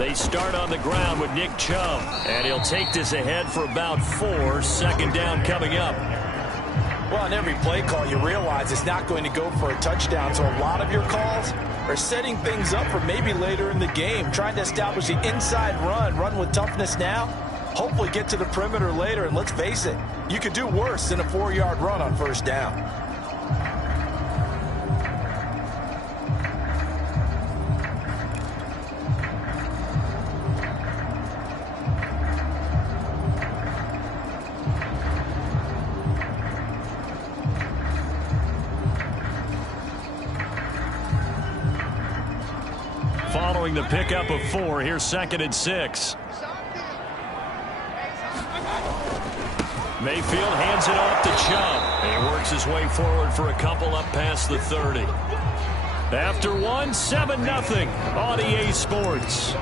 They start on the ground with Nick Chubb, and he'll take this ahead for about 4. Second down coming up. Well, on every play call, you realize it's not going to go for a touchdown, so a lot of your calls are setting things up for maybe later in the game, trying to establish the inside run with toughness now, hopefully get to the perimeter later, and let's face it, you could do worse than a 4-yard run on first down. Following the pickup of 4, here's 2nd and 6. Mayfield hands it off to Chubb. He works his way forward for a couple up past the 30. After 1, 7-0 on EA Sports.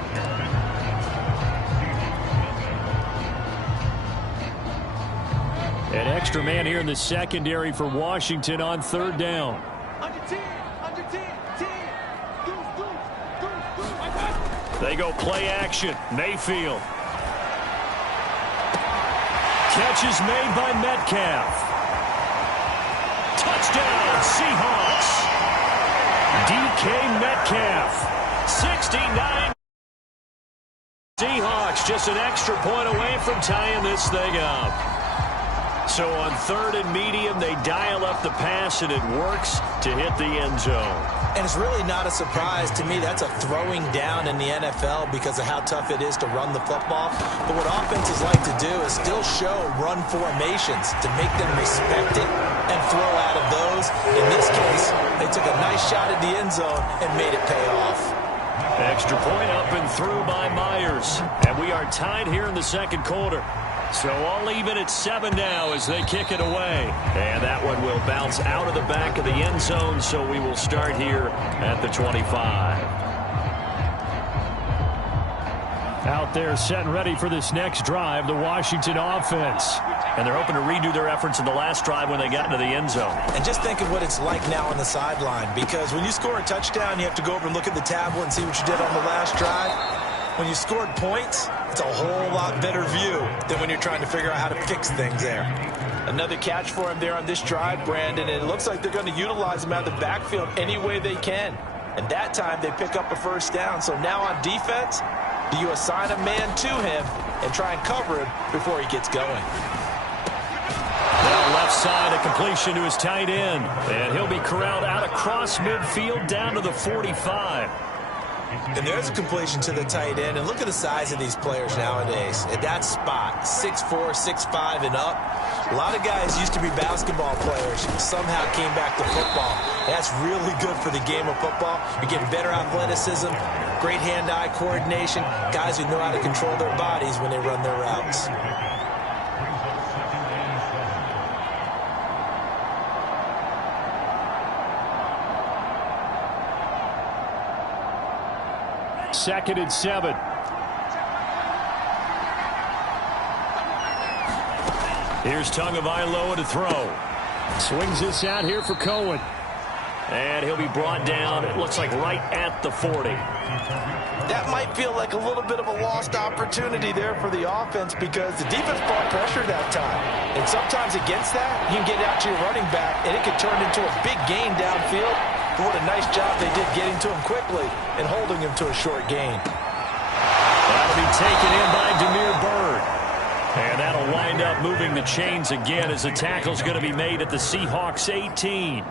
An extra man here in the secondary for Washington on 3rd down. They go play action. Mayfield. Catch is made by Metcalf. Touchdown, Seahawks. DK Metcalf. 69. Seahawks just an extra point away from tying this thing up. So on 3rd and medium, they dial up the pass, and it works to hit the end zone. And it's really not a surprise to me. That's a throwing down in the NFL because of how tough it is to run the football. But what offenses like to do is still show run formations to make them respect it and throw out of those. In this case, they took a nice shot at the end zone and made it pay off. Extra point up and through by Myers. And we are tied here in the 2nd quarter. So all even at 7 now as they kick it away. And that one will bounce out of the back of the end zone, so we will start here at the 25. Out there set and ready for this next drive, the Washington offense. And they're hoping to redo their efforts in the last drive when they got into the end zone. And just think of what it's like now on the sideline, because when you score a touchdown, you have to go over and look at the tablet and see what you did on the last drive. When you scored points, it's a whole lot better view than when you're trying to figure out how to fix things there. Another catch for him there on this drive, Brandon, and it looks like they're going to utilize him out of the backfield any way they can. And that time they pick up a first down. So now on defense, do you assign a man to him and try and cover him before he gets going? Now left side, a completion to his tight end. And he'll be corralled out across midfield down to the 45. And there's a completion to the tight end. And look at the size of these players nowadays. At that spot, 6'4", 6'5", and up. A lot of guys used to be basketball players. Somehow came back to football. That's really good for the game of football. You're getting better athleticism, great hand-eye coordination, guys who know how to control their bodies when they run their routes. Second and 7. Here's Tagovailoa to throw. Swings this out here for Cohen. And he'll be brought down, it looks like right at the 40. That might feel like a little bit of a lost opportunity there for the offense because the defense brought pressure that time. And sometimes against that, you can get out to your running back, and it could turn into a big gain downfield. But what a nice job they did getting to him quickly and holding him to a short gain. That'll be taken in by Damiere Byrd. And that'll wind up moving the chains again as the tackle's going to be made at the Seahawks 18.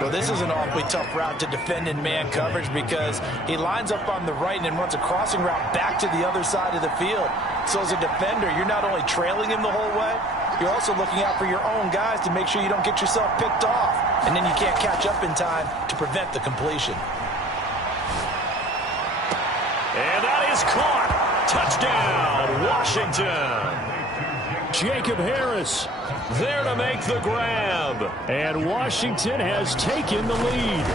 Well, this is an awfully tough route to defend in man coverage because he lines up on the right and then runs a crossing route back to the other side of the field. So as a defender, you're not only trailing him the whole way, you're also looking out for your own guys to make sure you don't get yourself picked off. And then you can't catch up in time to prevent the completion. And that is caught. Touchdown, Washington. Jacob Harris there to make the grab. And Washington has taken the lead.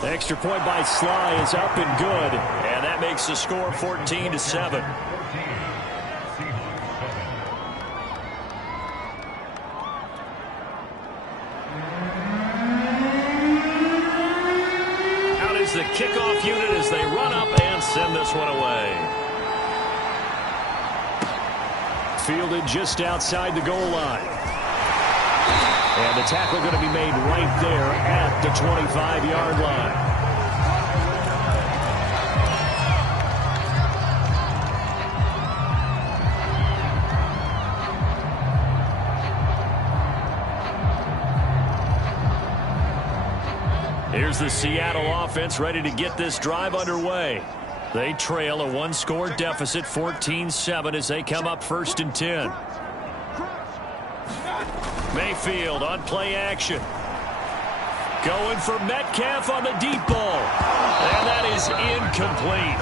The extra point by Sly is up and good. And that makes the score 14-7. Out is the kickoff unit as they run up and send this one away. Fielded just outside the goal line. And the tackle going to be made right there at the 25-yard line. Here's the Seattle offense ready to get this drive underway. They trail a one-score deficit, 14-7, as they come up 1st and 10. Mayfield on play action. Going for Metcalf on the deep ball. And that is incomplete.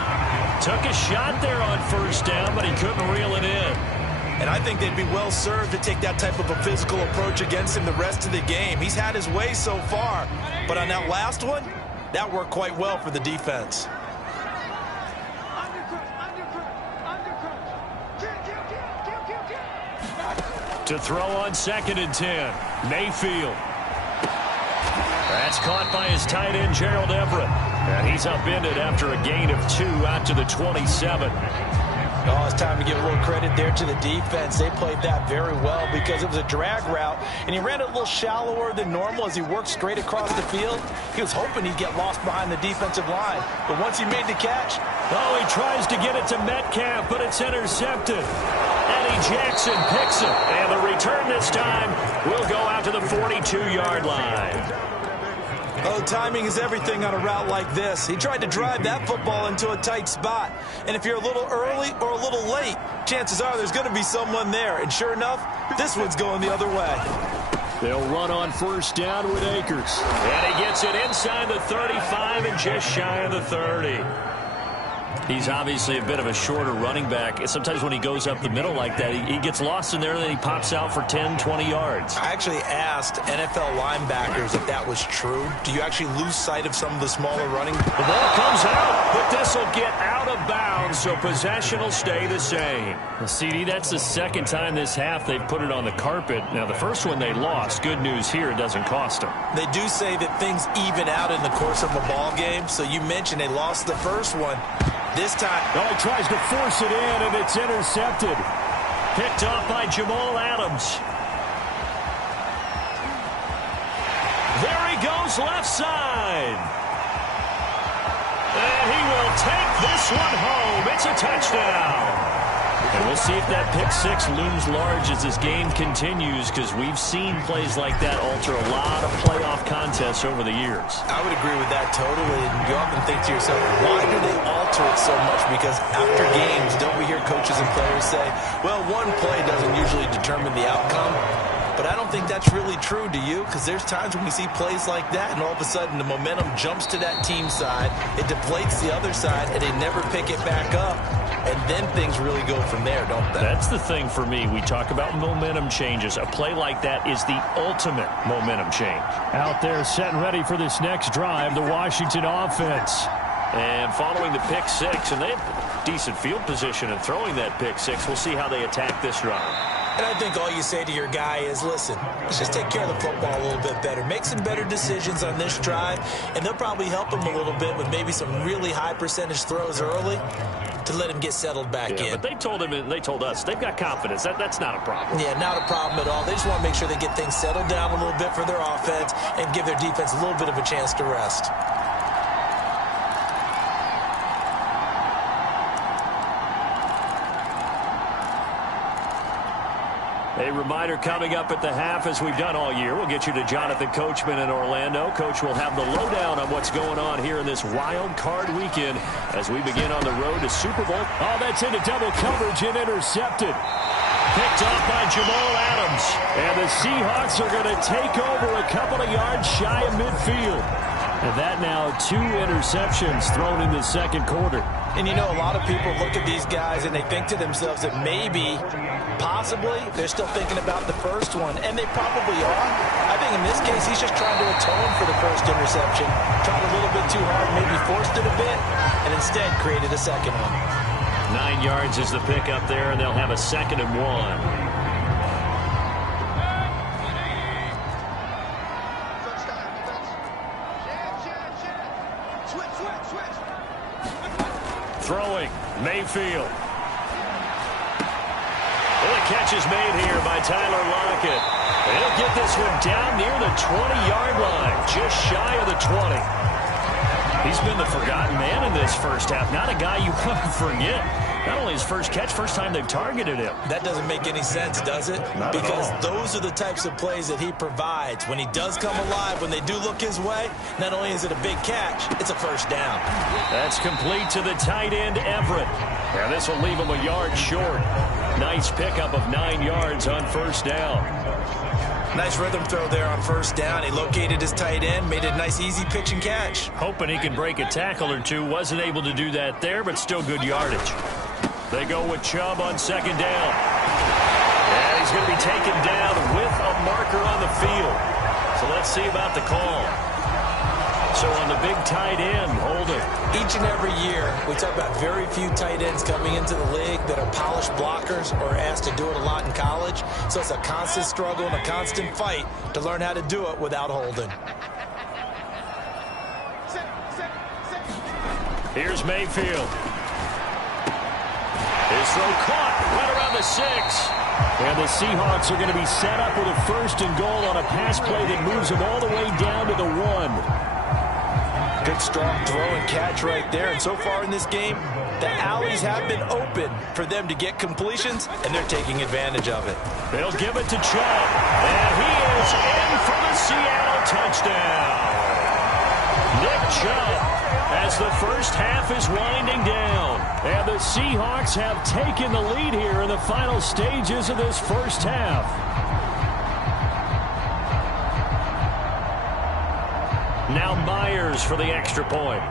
Took a shot there on 1st down, but he couldn't reel it in. And I think they'd be well served to take that type of a physical approach against him the rest of the game. He's had his way so far. But on that last one, that worked quite well for the defense. To throw on 2nd and 10. Mayfield. That's caught by his tight end, Gerald Everett. And he's upended after a gain of 2 out to the 27. Oh, it's time to give a little credit there to the defense. They played that very well because it was a drag route, and he ran it a little shallower than normal as he worked straight across the field. He was hoping he'd get lost behind the defensive line, but once he made the catch... Oh, he tries to get it to Metcalf, but it's intercepted. Eddie Jackson picks it, and the return this time will go out to the 42-yard line. Oh, timing is everything on a route like this. He tried to drive that football into a tight spot. And if you're a little early or a little late, chances are there's going to be someone there. And sure enough, this one's going the other way. They'll run on 1st down with Akers. And he gets it inside the 35 and just shy of the 30. He's obviously a bit of a shorter running back. Sometimes when he goes up the middle like that, he gets lost in there, and then he pops out for 10, 20 yards. I actually asked NFL linebackers if that was true. Do you actually lose sight of some of the smaller running? The ball comes out, but this will get out of bounds, so possession will stay the same. Well, CD, that's the 2nd time this half they've put it on the carpet. Now, the first one they lost. Good news here, it doesn't cost them. They do say that things even out in the course of a ball game. So you mentioned they lost the first one. This time... Oh, he tries to force it in, and it's intercepted. Picked off by Jamal Adams. There he goes, left side. And he will take this one home. It's a touchdown. And we'll see if that pick 6 looms large as this game continues, because we've seen plays like that alter a lot of playoff contests over the years. I would agree with that totally. And you often think to yourself, why do they alter it so much? Because after games, don't we hear coaches and players say, well, one play doesn't usually determine the outcome. But I don't think that's really true, do you? Because there's times when we see plays like that, and all of a sudden the momentum jumps to that team side, it deflates the other side, and they never pick it back up. And then things really go from there, don't they? That's the thing for me. We talk about momentum changes. A play like that is the ultimate momentum change. Out there set and ready for this next drive, the Washington offense. And following the pick 6, and they have decent field position and throwing that pick 6. We'll see how they attack this drive. And I think all you say to your guy is, listen, let's just take care of the football a little bit better. Make some better decisions on this drive, and they'll probably help him a little bit with maybe some really high percentage throws early to let him get settled back in. But they told him, and they told us, they've got confidence. That's not a problem. Yeah, not a problem at all. They just want to make sure they get things settled down a little bit for their offense and give their defense a little bit of a chance to rest. A reminder coming up at the half, as we've done all year. We'll get you to Jonathan Coachman in Orlando. Coach will have the lowdown on what's going on here in this wild card weekend as we begin on the road to Super Bowl. Oh, that's into double coverage and intercepted. Picked off by Jamal Adams. And the Seahawks are going to take over a couple of yards shy of midfield. And that now 2 interceptions thrown in the second quarter. And you know, a lot of people look at these guys and they think to themselves that maybe, possibly, they're still thinking about the first one. And they probably are. I think in this case, he's just trying to atone for the first interception. Tried a little bit too hard, maybe forced it a bit, and instead created a second one. 9 yards is the pick up there, and they'll have a 2nd and 1. throwing. Mayfield. Well, the catch is made here by Tyler Lockett. He'll get this one down near the 20-yard line, just shy of the 20. He's been the forgotten man in this first half. Not a guy you want to forget. Not only his first catch, first time they've targeted him. That doesn't make any sense, does it? Not because at all. Those are the types of plays that he provides. When he does come alive, when they do look his way, not only is it a big catch, it's a first down. That's complete to the tight end, Everett. And this will leave him a yard short. Nice pickup of 9 yards on first down. Nice rhythm throw there on first down. He located his tight end, made a nice easy pitch and catch. Hoping he can break a tackle or two. Wasn't able to do that there, but still good yardage. They go with Chubb on second down. And he's going to be taken down with a marker on the field. So let's see about the call. So on the big tight end, holding. Each and every year, we talk about very few tight ends coming into the league that are polished blockers or asked to do it a lot in college. So it's a constant struggle and a constant fight to learn how to do it without holding. Here's Mayfield. His throw caught right around the 6. And the Seahawks are going to be set up with a first and goal on a pass play that moves them all the way down to the 1. Good strong throw and catch right there. And so far in this game, the alleys have been open for them to get completions, and they're taking advantage of it. They'll give it to Chubb. And he is in for the Seattle touchdown. Nick Chubb, as the first half is winding down. And the Seahawks have taken the lead here in the final stages of this first half. Now Myers for the extra point.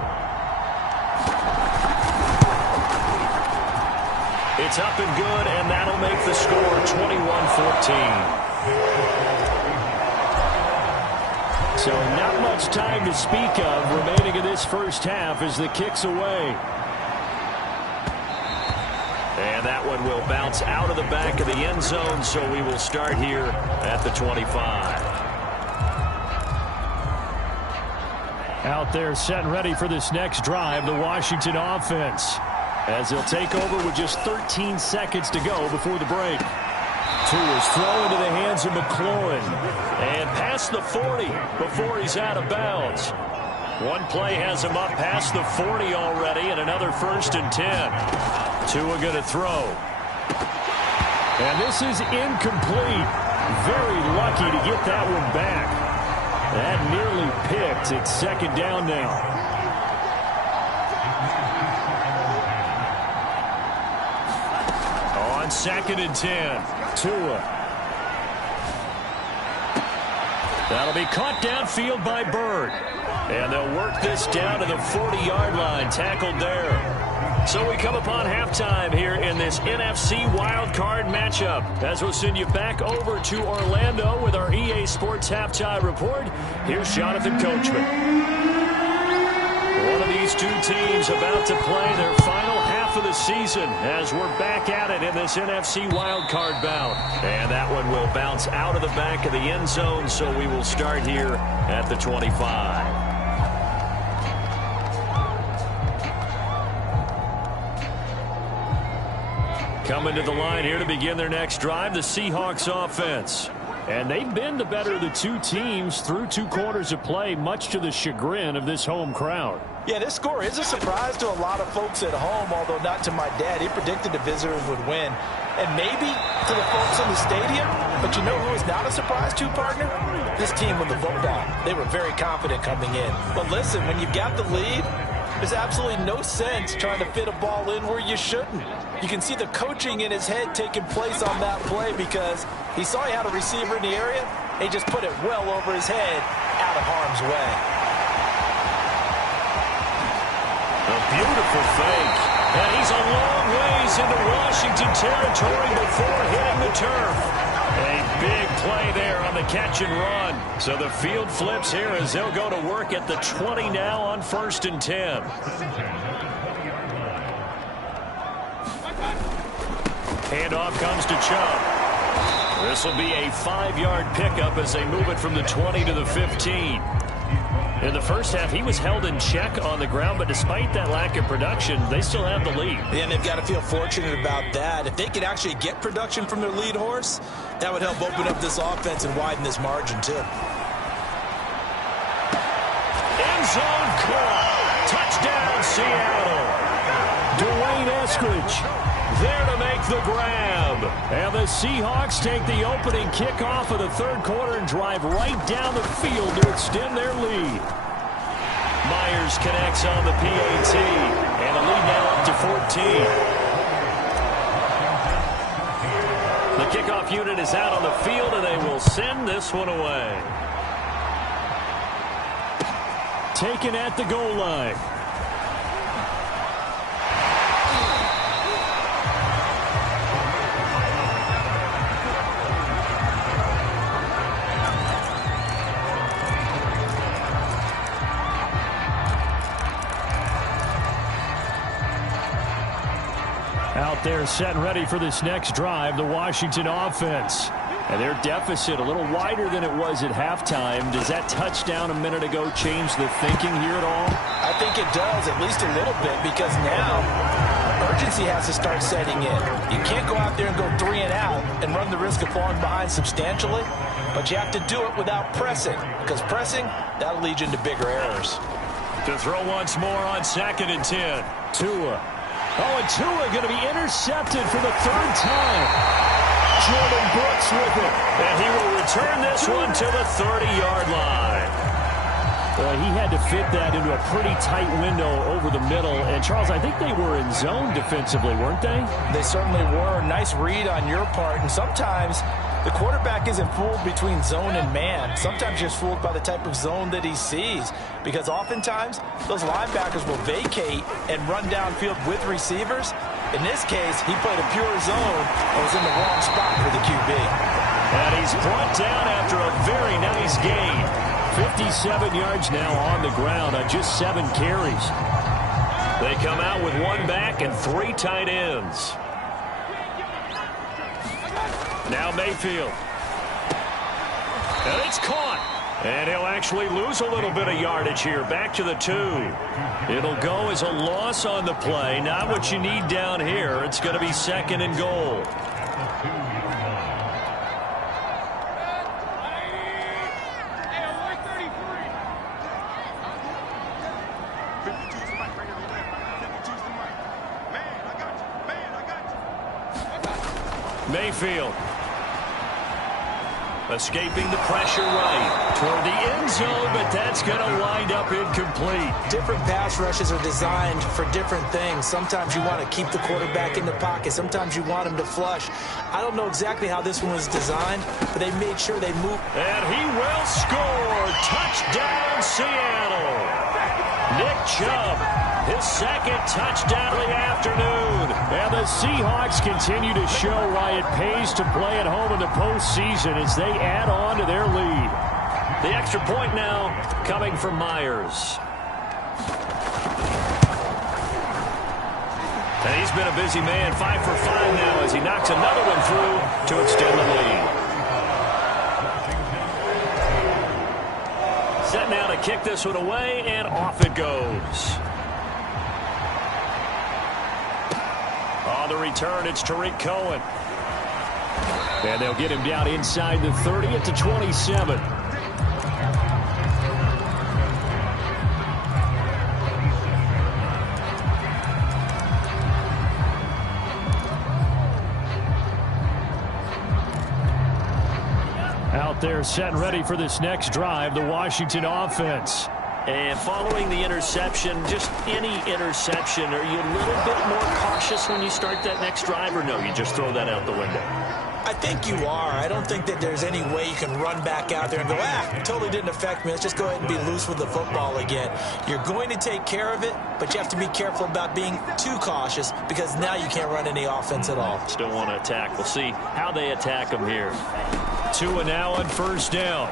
It's up and good, and that'll make the score 21-14. So not much time to speak of remaining in this first half as the kick's away. And that one will bounce out of the back of the end zone, so we will start here at the 25. Out there set and ready for this next drive, the Washington offense, as they'll take over with just 13 seconds to go before the break. Tua's throw into the hands of McLaurin. And past the 40 before he's out of bounds. One play has him up past the 40 already, and another first and 10. Tua going to throw. And this is incomplete. Very lucky to get that one back. That nearly picked. It's second down now. On second and 10, Tua. That'll be caught downfield by Bird. And they'll work this down to the 40-yard line. Tackled there. So we come upon halftime here in this NFC wildcard matchup. As we'll send you back over to Orlando with our EA Sports Halftime Report, here's Jonathan Coachman. One of these two teams about to play their final half of the season as we're back at it in this NFC wildcard bout. And that one will bounce out of the back of the end zone, so we will start here at the 25. Coming to the line here to begin their next drive, the Seahawks offense. And they've been the better of the two teams through 2 quarters of play, much to the chagrin of this home crowd. Yeah, this score is a surprise to a lot of folks at home, although not to my dad. He predicted the visitors would win. And maybe to the folks in the stadium, but you know who is not a surprise to, partner? This team with the football. They were very confident coming in. But listen, when you've got the lead, there's absolutely no sense trying to fit a ball in where you shouldn't. You can see the coaching in his head taking place on that play because he saw he had a receiver in the area. He just put it well over his head out of harm's way. A beautiful fake. And he's a long ways into Washington territory before hitting the turf. A big play there on the catch and run. So the field flips here as they'll go to work at the 20 now on first and 10. Handoff comes to Chubb. This will be a 5-yard pickup as they move it from the 20 to the 15. In the first half, he was held in check on the ground, but despite that lack of production, they still have the lead. And they've got to feel fortunate about that. If they could actually get production from their lead horse, that would help open up this offense and widen this margin, too. End zone caught. Touchdown, Seattle. Dwayne Eskridge there to make the grab. And the Seahawks take the opening kickoff of the third quarter and drive right down the field to extend their lead. Myers connects on the PAT, and the lead now up to 14. The kickoff unit is out on the field, and they will send this one away. Taken at the goal line. Out there set and ready for this next drive, the Washington offense. And their deficit a little wider than it was at halftime. Does that touchdown a minute ago change the thinking here at all? I think it does, at least a little bit, because now urgency has to start setting in. You can't go out there and go 3 and out and run the risk of falling behind substantially, but you have to do it without pressing, because pressing, that'll lead you into bigger errors. To throw once more on 2nd and 10. Tua. Oh, and Tua going to be intercepted for the 3rd time. Jordan Brooks with it. And he will return this one to the 30-yard line. Well, he had to fit that into a pretty tight window over the middle. And, Charles, I think they were in zone defensively, weren't they? They certainly were. Nice read on your part. And sometimes the quarterback isn't fooled between zone and man. Sometimes he's fooled by the type of zone that he sees. Because oftentimes, those linebackers will vacate and run downfield with receivers. In this case, he played a pure zone and was in the wrong spot for the QB. And he's brought down after a very nice gain. 57 yards now on the ground on just 7 carries. They come out with 1 back and 3 tight ends. Now Mayfield. And it's caught. And he'll actually lose a little bit of yardage here. Back to the 2. It'll go as a loss on the play. Not what you need down here. It's going to be 2nd and goal. Mayfield. Escaping the pressure right toward the end zone, but that's going to wind up incomplete. Different pass rushes are designed for different things. Sometimes you want to keep the quarterback in the pocket. Sometimes you want him to flush. I don't know exactly how this one was designed, but they made sure they moved. And he will score. Touchdown, Seattle. Nick Chubb, his 2nd touchdown of the afternoon. And the Seahawks continue to show why it pays to play at home in the postseason as they add on to their lead. The extra point now coming from Myers. And he's been a busy man, 5 for 5 now as he knocks another one through to extend the lead. Set now to kick this one away, and off it goes. On the return, it's Tariq Cohen. And they'll get him down inside the 30 at the 27. Out there set and ready for this next drive, the Washington offense. And following the interception, just any interception, are you a little bit more cautious when you start that next drive, or no, you just throw that out the window? I think you are. I don't think that there's any way you can run back out there and go, it totally didn't affect me. Let's just go ahead and be loose with the football again. You're going to take care of it, but you have to be careful about being too cautious because now you can't run any offense at all. Still want to attack. We'll see how they attack them here. Tua now on 1st down.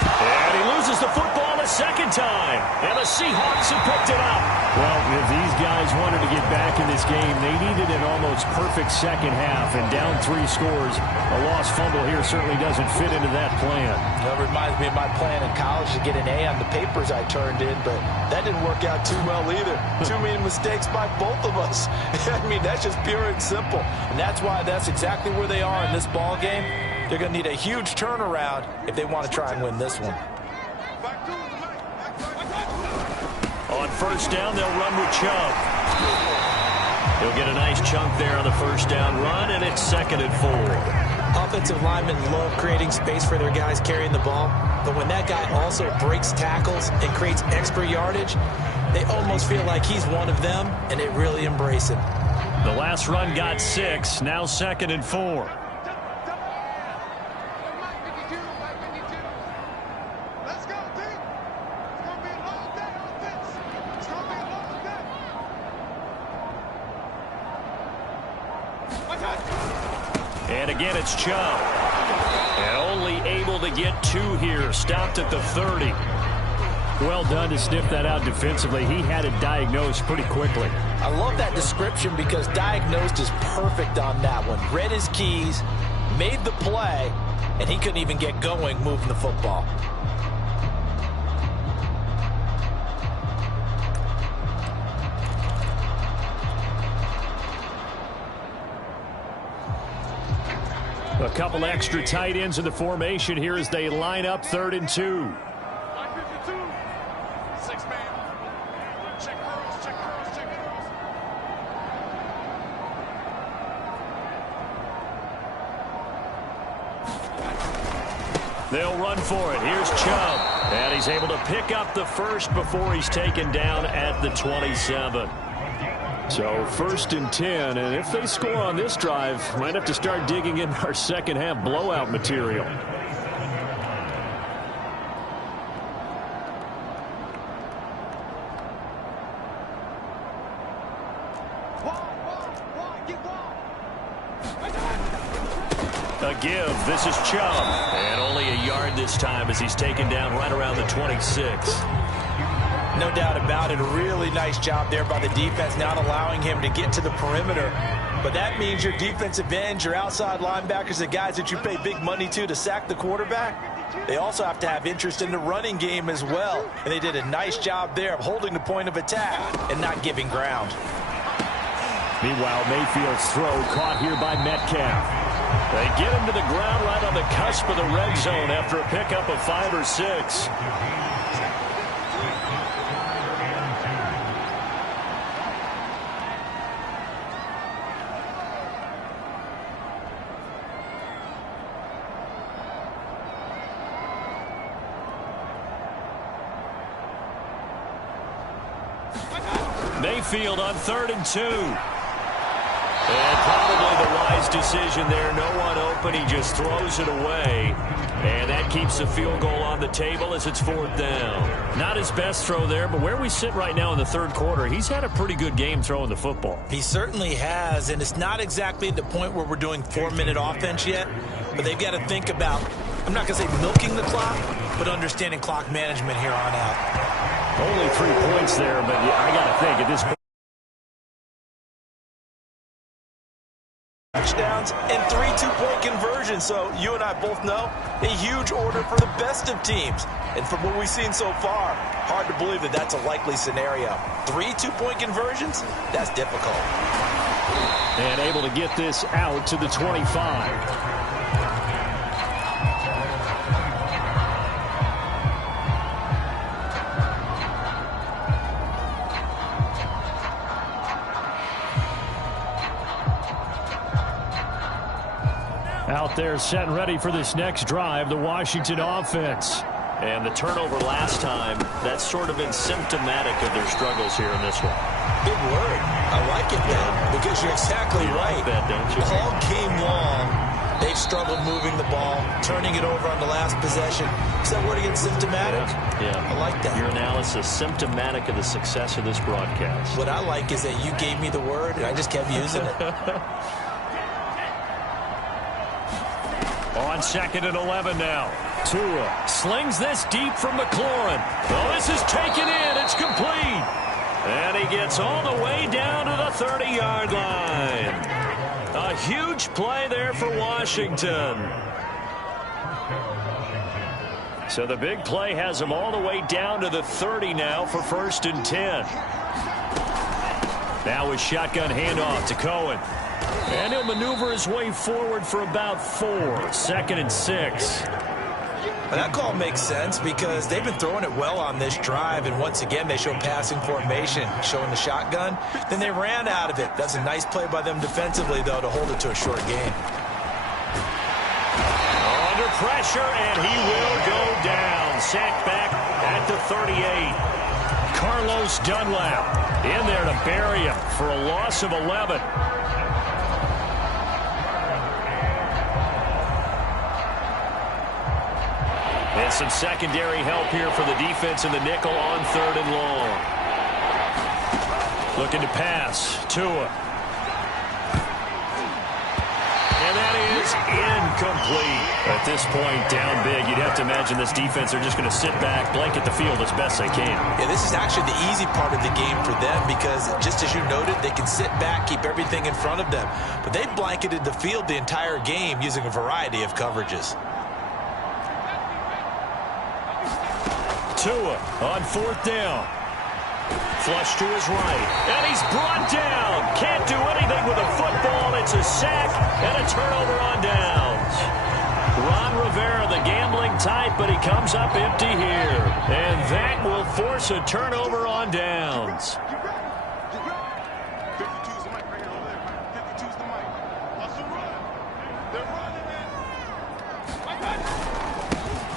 And he loses the football a 2nd time. And the Seahawks have picked it up. Well, if these guys wanted to get back in this game, they needed an almost perfect second half, and down 3 scores. A lost fumble here certainly doesn't fit into that plan. That reminds me of my plan in college to get an A on the papers I turned in, but that didn't work out too well either. Too many mistakes by both of us. I mean, that's just pure and simple. And that's why that's exactly where they are in this ball game. They're going to need a huge turnaround if they want to try and win this one. On first down, they'll run with Chubb. He'll get a nice chunk there on the first down run, and it's 2nd and 4. Offensive linemen love creating space for their guys carrying the ball, but when that guy also breaks tackles and creates extra yardage, they almost feel like he's one of them, and they really embrace it. The last run got 6, now 2nd and 4. And again, it's Chubb. And only able to get 2 here. Stopped at the 30. Well done to sniff that out defensively. He had it diagnosed pretty quickly. I love that description because diagnosed is perfect on that one. Read his keys, made the play, and he couldn't even get going moving the football. A couple extra tight ends in the formation here as they line up 3rd and 2. They'll run for it. Here's Chubb. And he's able to pick up the first before he's taken down at the 27. So 1st and 10, and if they score on this drive, might have to start digging in our second half blowout material. A give. This is Chubb. And only a yard this time as he's taken down right around the 26. No doubt about it. A really nice job there by the defense, not allowing him to get to the perimeter. But that means your defensive ends, your outside linebackers, the guys that you pay big money to sack the quarterback, they also have to have interest in the running game as well. And they did a nice job there of holding the point of attack and not giving ground. Meanwhile, Mayfield's throw caught here by Metcalf. They get him to the ground right on the cusp of the red zone after a pickup of 5 or 6. Mayfield on 3rd and 2. And probably the wise decision there. No one open. He just throws it away. And that keeps the field goal on the table as it's 4th down. Not his best throw there, but where we sit right now in the 3rd quarter, he's had a pretty good game throwing the football. He certainly has, and it's not exactly at the point where we're doing 4-minute offense yet, but they've got to think about, I'm not going to say milking the clock, but understanding clock management here on out. Only 3 points there, but yeah, I got to think at this point. Touchdowns and 3 two-point conversions. So you and I both know a huge order for the best of teams. And from what we've seen so far, hard to believe that that's a likely scenario. 3 two-point conversions? That's difficult. And able to get this out to the 25. Out there set and ready for this next drive, the Washington offense. And the turnover last time, that's sort of been symptomatic of their struggles here in this one. Big word. I like it, man, because you're exactly right. Like that, don't you? All game long, they've struggled moving the ball, turning it over on the last possession. Is that word again, symptomatic? Yeah. I like that. Your analysis, symptomatic of the success of this broadcast. What I like is that you gave me the word, and I just kept using it. On 2nd and 11 now. Tua slings this deep from McLaurin. Oh, this is taken in. It's complete. And he gets all the way down to the 30-yard line. A huge play there for Washington. So the big play has him all the way down to the 30 now for 1st and 10. Now a shotgun handoff to Cohen. And he'll maneuver his way forward for about 4. 2nd and 6. Well, that call makes sense because they've been throwing it well on this drive, and once again they show passing formation, showing the shotgun. Then they ran out of it. That's a nice play by them defensively, though, to hold it to a short game. Under pressure, and he will go down. Sacked back at the 38. Carlos Dunlap in there to bury him for a loss of 11. And some secondary help here for the defense in the nickel on 3rd and long. Looking to pass. Tua. And that is incomplete. At this point, down big, you'd have to imagine this defense are just going to sit back, blanket the field as best they can. Yeah, this is actually the easy part of the game for them because, just as you noted, they can sit back, keep everything in front of them. But they blanketed the field the entire game using a variety of coverages. Tua on 4th down. Flush to his right. And he's brought down. Can't do anything with a football. It's a sack and a turnover on downs. Ron Rivera, the gambling type, but he comes up empty here. And that will force a turnover on downs.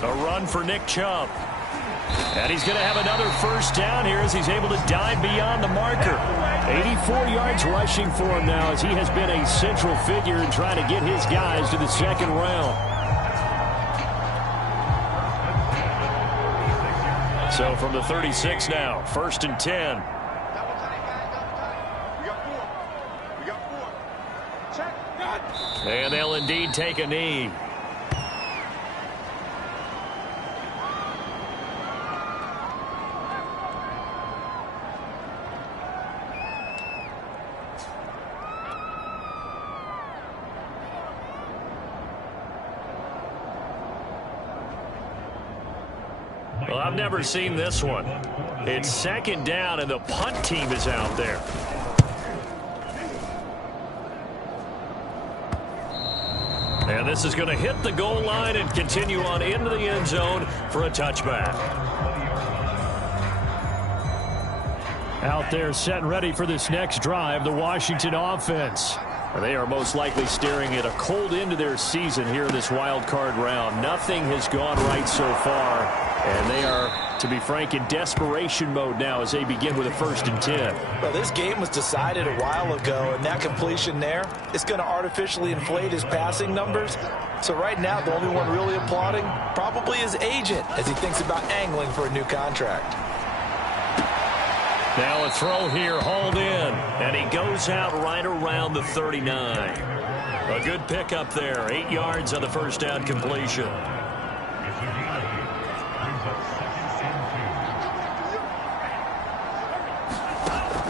A run for Nick Chubb. And he's going to have another 1st down here as he's able to dive beyond the marker. 84 yards rushing for him now as he has been a central figure in trying to get his guys to the 2nd round. So from the 36 now, 1st and 10. And they'll indeed take a knee. Well, I've never seen this one. It's 2nd down, and the punt team is out there. And this is going to hit the goal line and continue on into the end zone for a touchback. Out there set and ready for this next drive, the Washington offense. They are most likely staring at a cold end to their season here in this wild card round. Nothing has gone right so far, and they are, to be frank, in desperation mode now as they begin with a 1st and 10. Well, this game was decided a while ago, and that completion there is going to artificially inflate his passing numbers. So right now, the only one really applauding probably his agent as he thinks about angling for a new contract. Now a throw here, hauled in, and he goes out right around the 39. A good pickup there, 8 yards on the 1st down completion.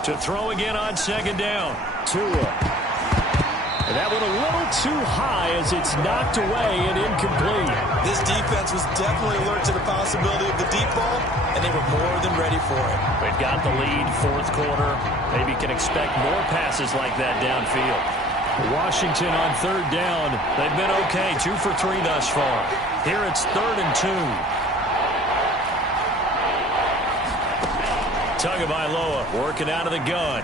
To throw again on 2nd down. Tua. And that one a little too high as it's knocked away and incomplete. This defense was definitely alert to the possibility of the deep ball, and they were more than ready for it. They've got the lead, 4th quarter. Maybe can expect more passes like that downfield. Washington on 3rd down. They've been okay, 2 for 3 thus far. Here it's 3rd and 2. Tagovailoa working out of the gun.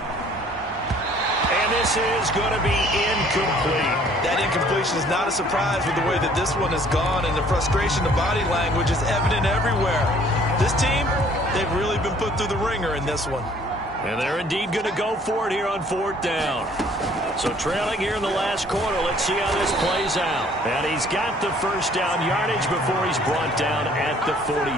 And this is going to be incomplete. That incompletion is not a surprise with the way that this one has gone, and the frustration, the body language is evident everywhere. This team, they've really been put through the ringer in this one. And they're indeed going to go for it here on 4th down. So trailing here in the last quarter, let's see how this plays out. And he's got the 1st down yardage before he's brought down at the 42.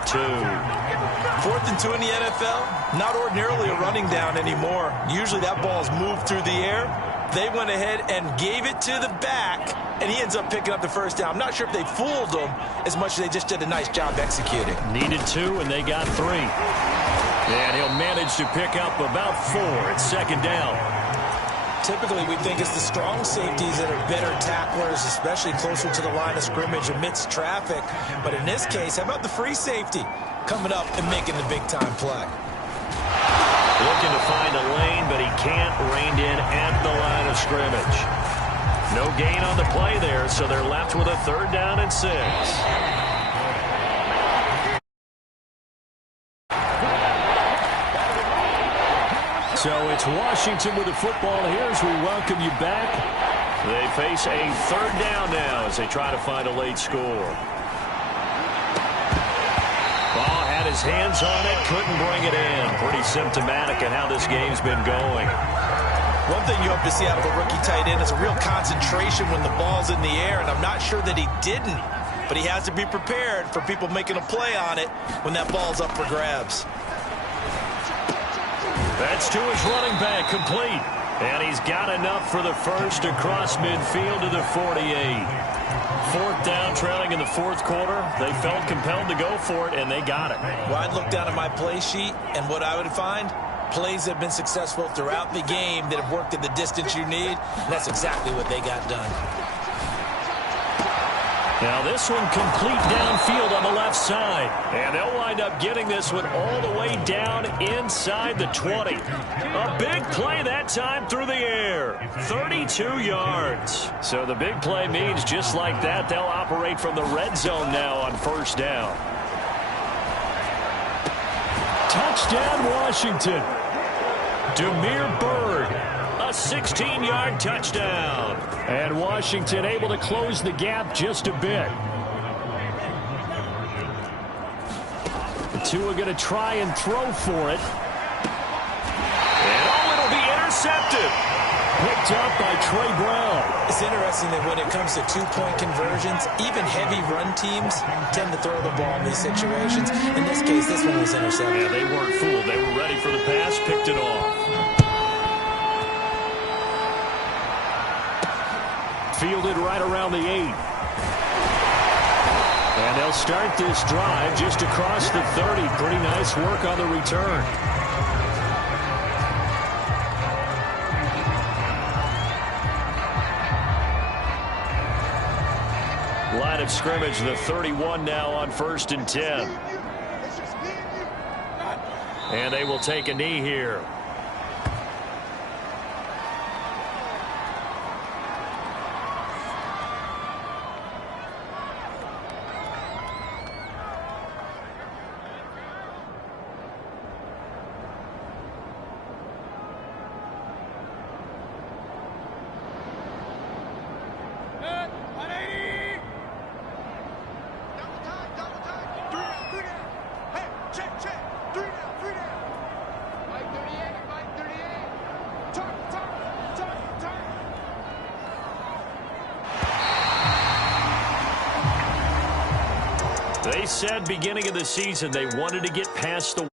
4th and 2 in the NFL, not ordinarily a running down anymore. Usually that ball is moved through the air. They went ahead and gave it to the back, and he ends up picking up the 1st down. I'm not sure if they fooled him as much as they just did a nice job executing. Needed 2, and they got 3. And he'll manage to pick up about 4 at second down. Typically, we think it's the strong safeties that are better tacklers, especially closer to the line of scrimmage amidst traffic. But in this case, how about the free safety coming up and making the big-time play? Looking to find a lane, but he can't rein in at the line of scrimmage. No gain on the play there, so they're left with a 3rd down and 6. So it's Washington with the football here as we welcome you back. They face a 3rd down now as they try to find a late score. Ball had his hands on it, couldn't bring it in. Pretty symptomatic of how this game's been going. One thing you hope to see out of a rookie tight end is a real concentration when the ball's in the air, and I'm not sure that he didn't. But he has to be prepared for people making a play on it when that ball's up for grabs. That's to his running back, complete. And he's got enough for the first across midfield to the 48. 4th down, trailing in the 4th quarter. They felt compelled to go for it, and they got it. Well, I'd look down at my play sheet, and what I would find, plays that have been successful throughout the game that have worked at the distance you need, and that's exactly what they got done. Now this one complete downfield on the left side. And they'll wind up getting this one all the way down inside the 20. A big play that time through the air. 32 yards. So the big play means just like that, they'll operate from the red zone now on 1st down. Touchdown, Washington. Demir Bird. A 16-yard touchdown. And Washington able to close the gap just a bit. The two are going to try and throw for it. And it'll be intercepted. Picked up by Trey Brown. It's interesting that when it comes to 2-point conversions, even heavy run teams tend to throw the ball in these situations. In this case, this one was intercepted. Yeah, they weren't fooled. They were ready for the pass, picked it off. Fielded right around the 8. And they'll start this drive just across the 30. Pretty nice work on the return. Line of scrimmage, the 31 now on 1st and 10. And they will take a knee here. They said beginning of the season they wanted to get past the